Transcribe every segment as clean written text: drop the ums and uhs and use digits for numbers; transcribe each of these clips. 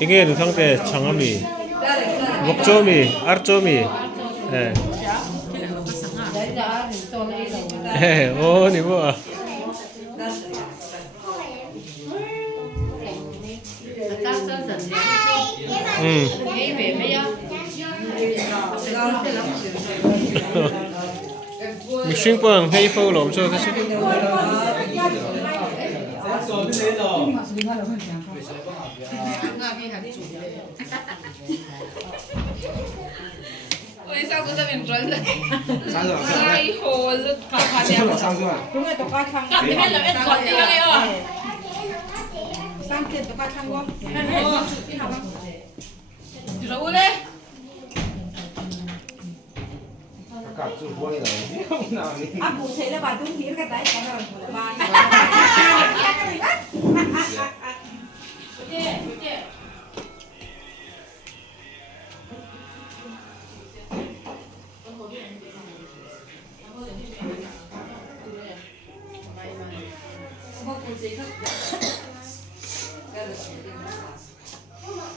이게 누상대 청아미, 목조미, ar조미. 예. 예, 오, 니뭐. Mình xuyên quần hay phô lộn cho thế chứ. Ôi sao cứ ra mình rắn rồi. Hai hồ lực khá đẹp. Đúng rồi, tôi coi thằng. Gặp thì hết là em giọt đi ngay ạ. Sang tiền tôi coi thằng không? Đi đâu đây? Cụ thể là bà đúng nghĩa cái đấy có rồi.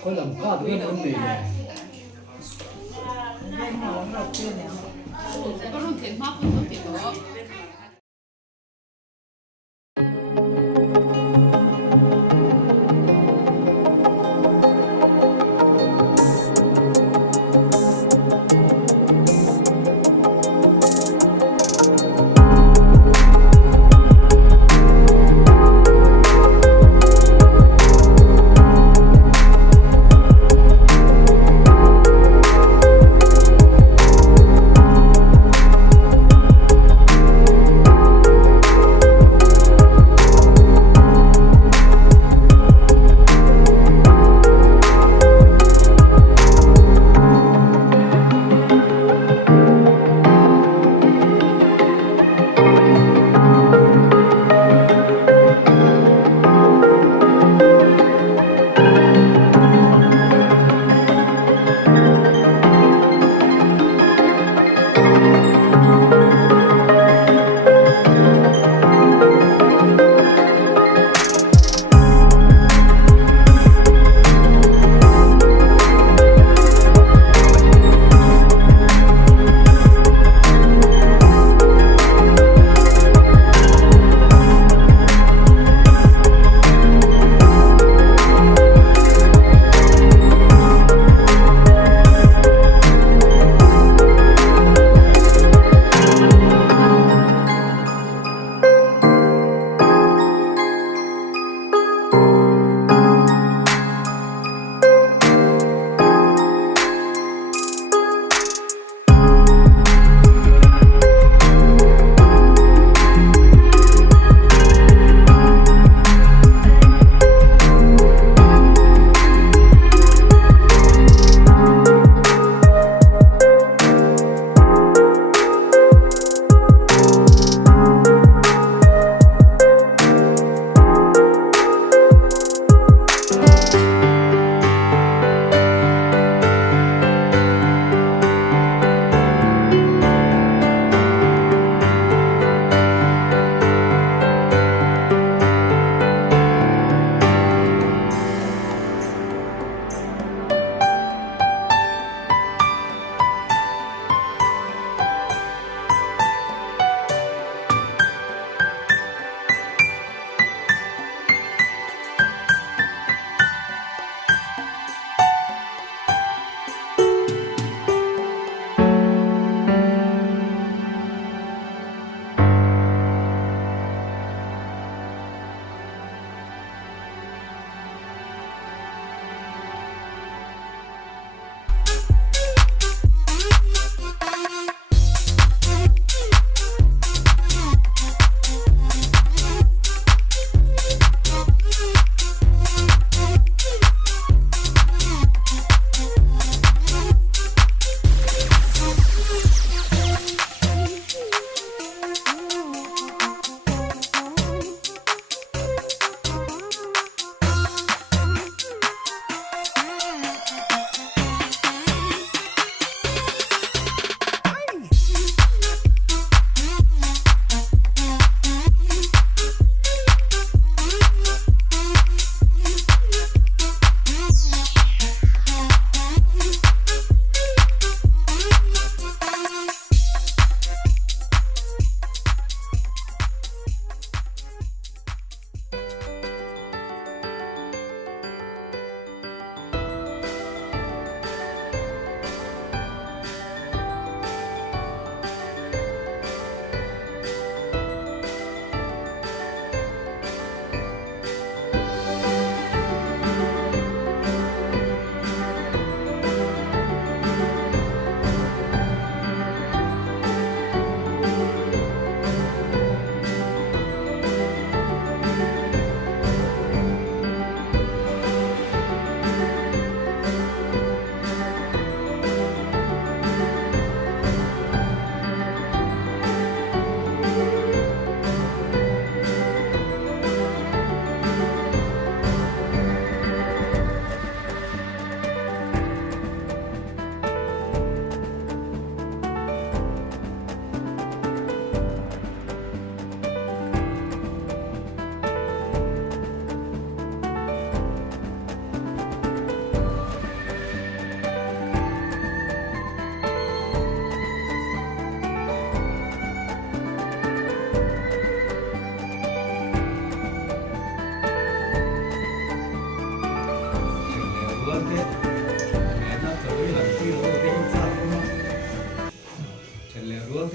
Có làm qua được cái vấn đề này. Có luôn tiền mắc không có tiền đó.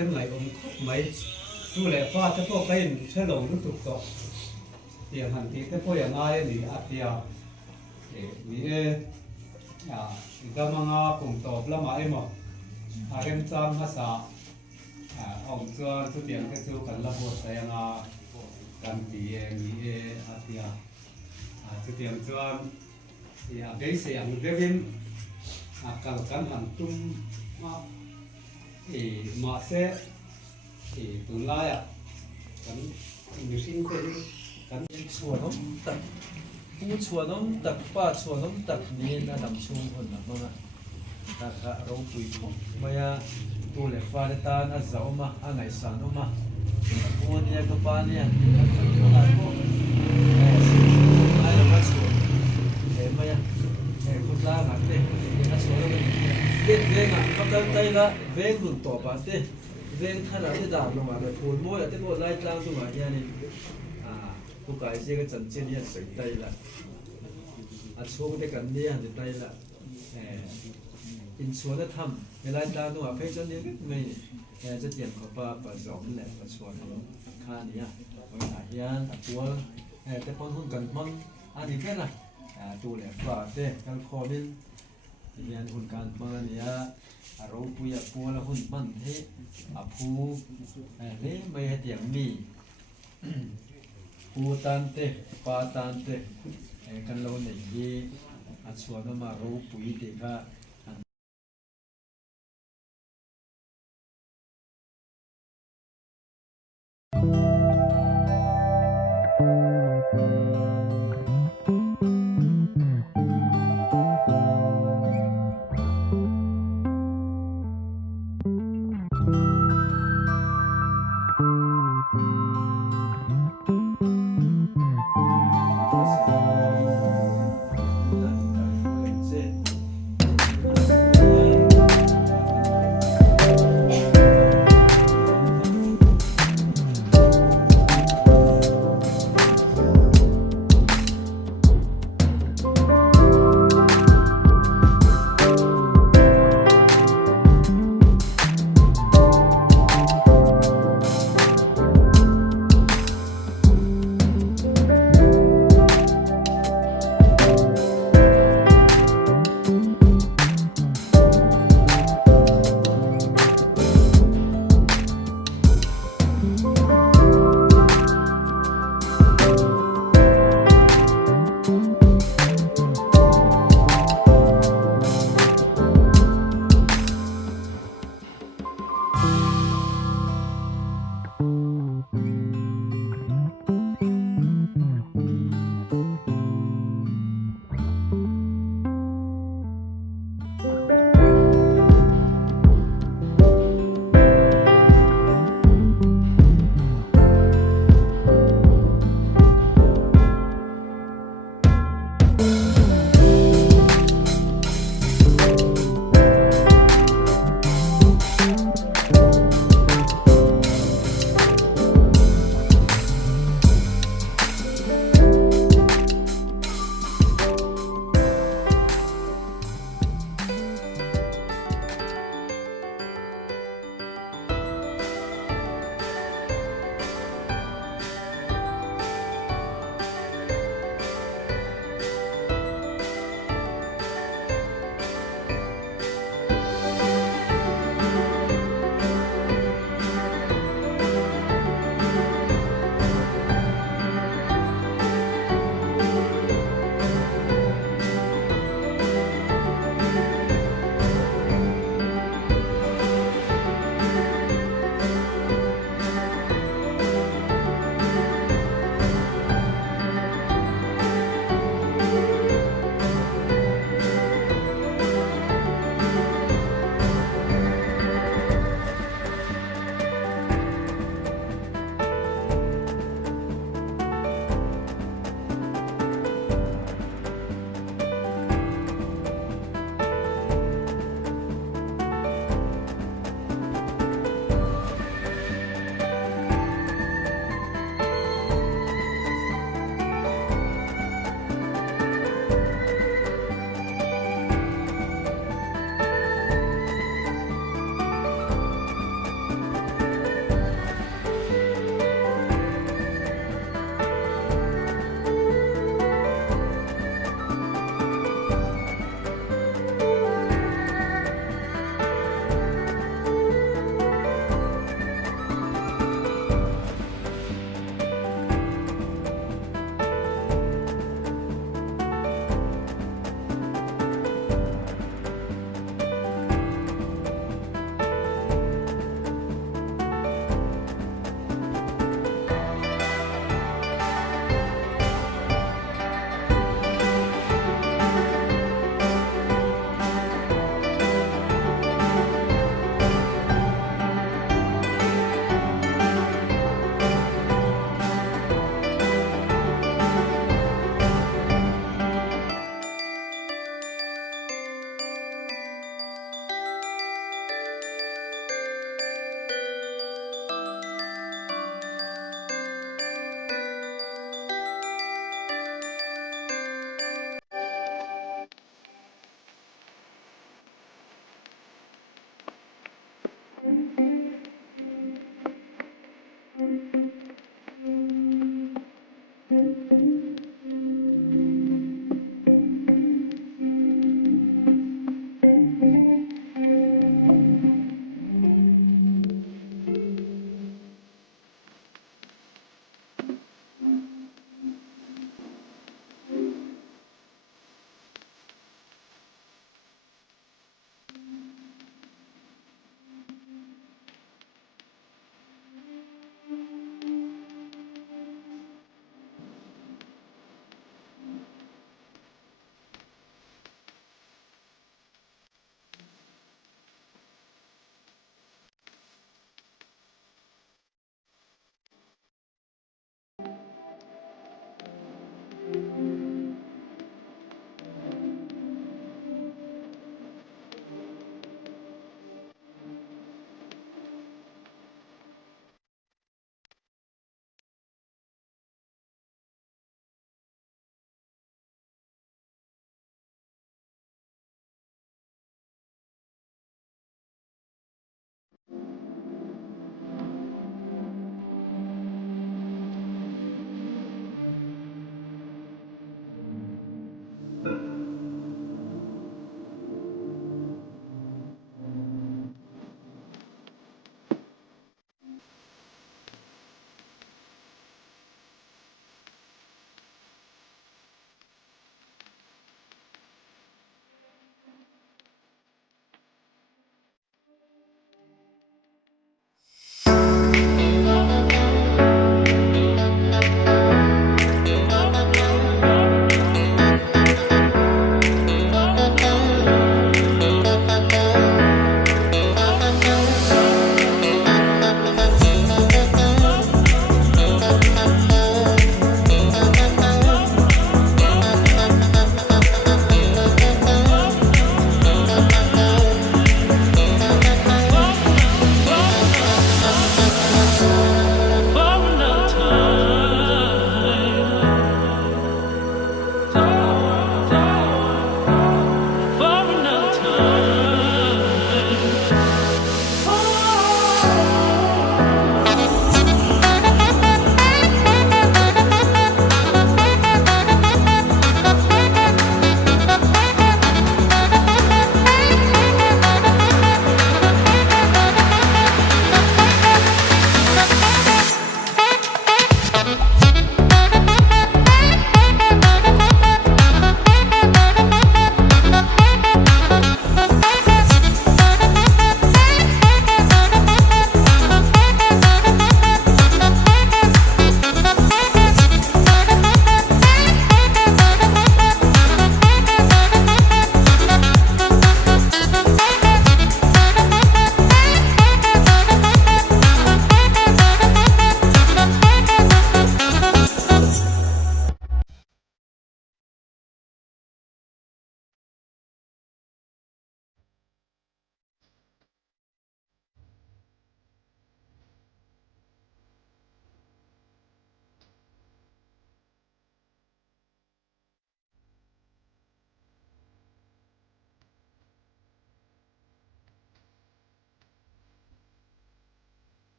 tem lại ông khóc mấy tu lệ pha cho cô cái chơi lồng lúc tục cọ tiền hàng tí cái cô yang ai thì tia thì cái mang cùng tộc là mà em em chăm ha sa ông cho chút tiền cái chú cần là bộ sai cần tí nghĩ tia chút tiền cho thì cái gì cái bên cần cần hàng tung thì mà sẽ thì tương lai cần nhiều sinh cái cần chùa nó tập u chùa nó tập ba chùa nó tập nên là đầm chung hơn là mong ạ ta cả rau bùi không mà tu lệ pha để ta nó giàu mà ăn ngày sáng mà mua nia cái ba nia là có ai là bắt chùa thế màคุณลาหนักเต้นักสอนเด็กเด็กอ่ะกำลังใจละเวงหลุดต่อไปเต้เวงขนาดที่ดาบลงมาเลยพูนมั่วแต่ก็ไล่ตามตัวอย่างนี้ผู้กายเสียก็จันเจนี่ใส่ใจละช่วงได้กันเนี่ยจะใจละอินชวนจะทำเวลาตามตัวเพื่อนเนี่ยไม่จะเตรียมขบปะสองแหละปะชวนข้านี้ไว้หายยานตัวแต่พอหุ่นกันมันอันนี้แค่ไหนตัวแหลกฝาเต้กันคอมินเรียนหุ่นการมาเนี่ยเราปุยปัวแล้วหุ่นมันให้ผูเล่ไม่ให้เตียงมีปูตันเต้ปาตันเต้กันเราเนี่ยชวนมาเราปุยเด็ก เ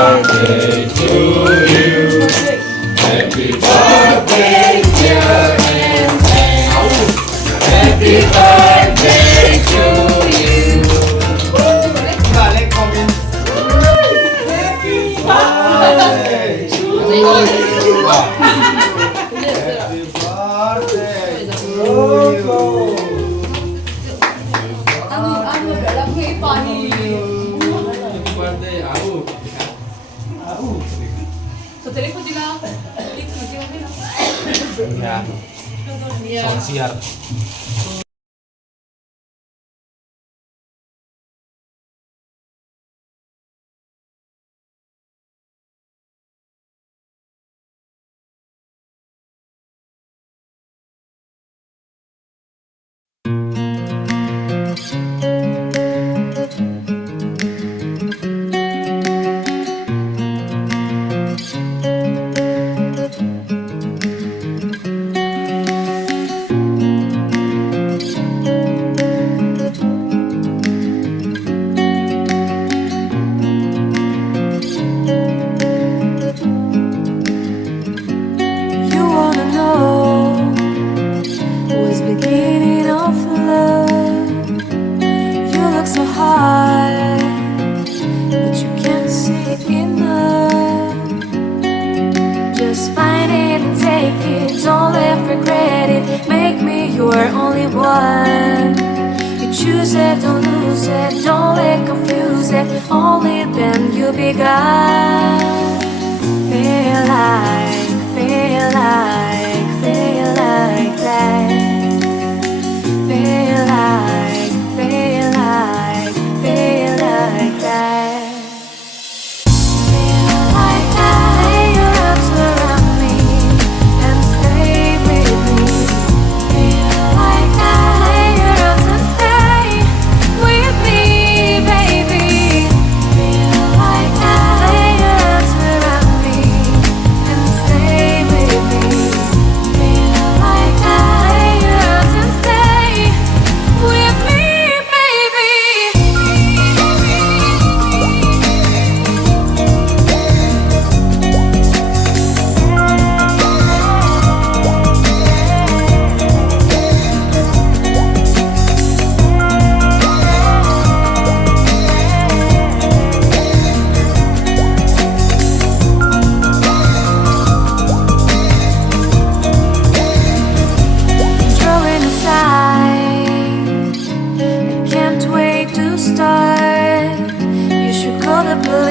birthday to you. Happy birthday, dear Hmun. Happy birthday to you. Balik comment. Happy birthday to you. Happy birthday to you. birthday aku. Sa telepon sila. Dito na sila. Ya. Soal siar. You wanna know what's beginning of love? You look so hard, but you can't see enough. Just find it and take it, don't let regret it. Make me your only one. You choose it, don't lose it, don't let confuse it. Only then you'll be gone. Feel like that. Feel like that. Feel like that. Lay your arms around me and stay with me. Feel like that. Lay your arms and stay with me, baby. Feel like that. Lay your arms around me and stay with me. Feel like that. Lay your arms and stay with me, baby. Drawing aside, I can't wait to start. You should call the police.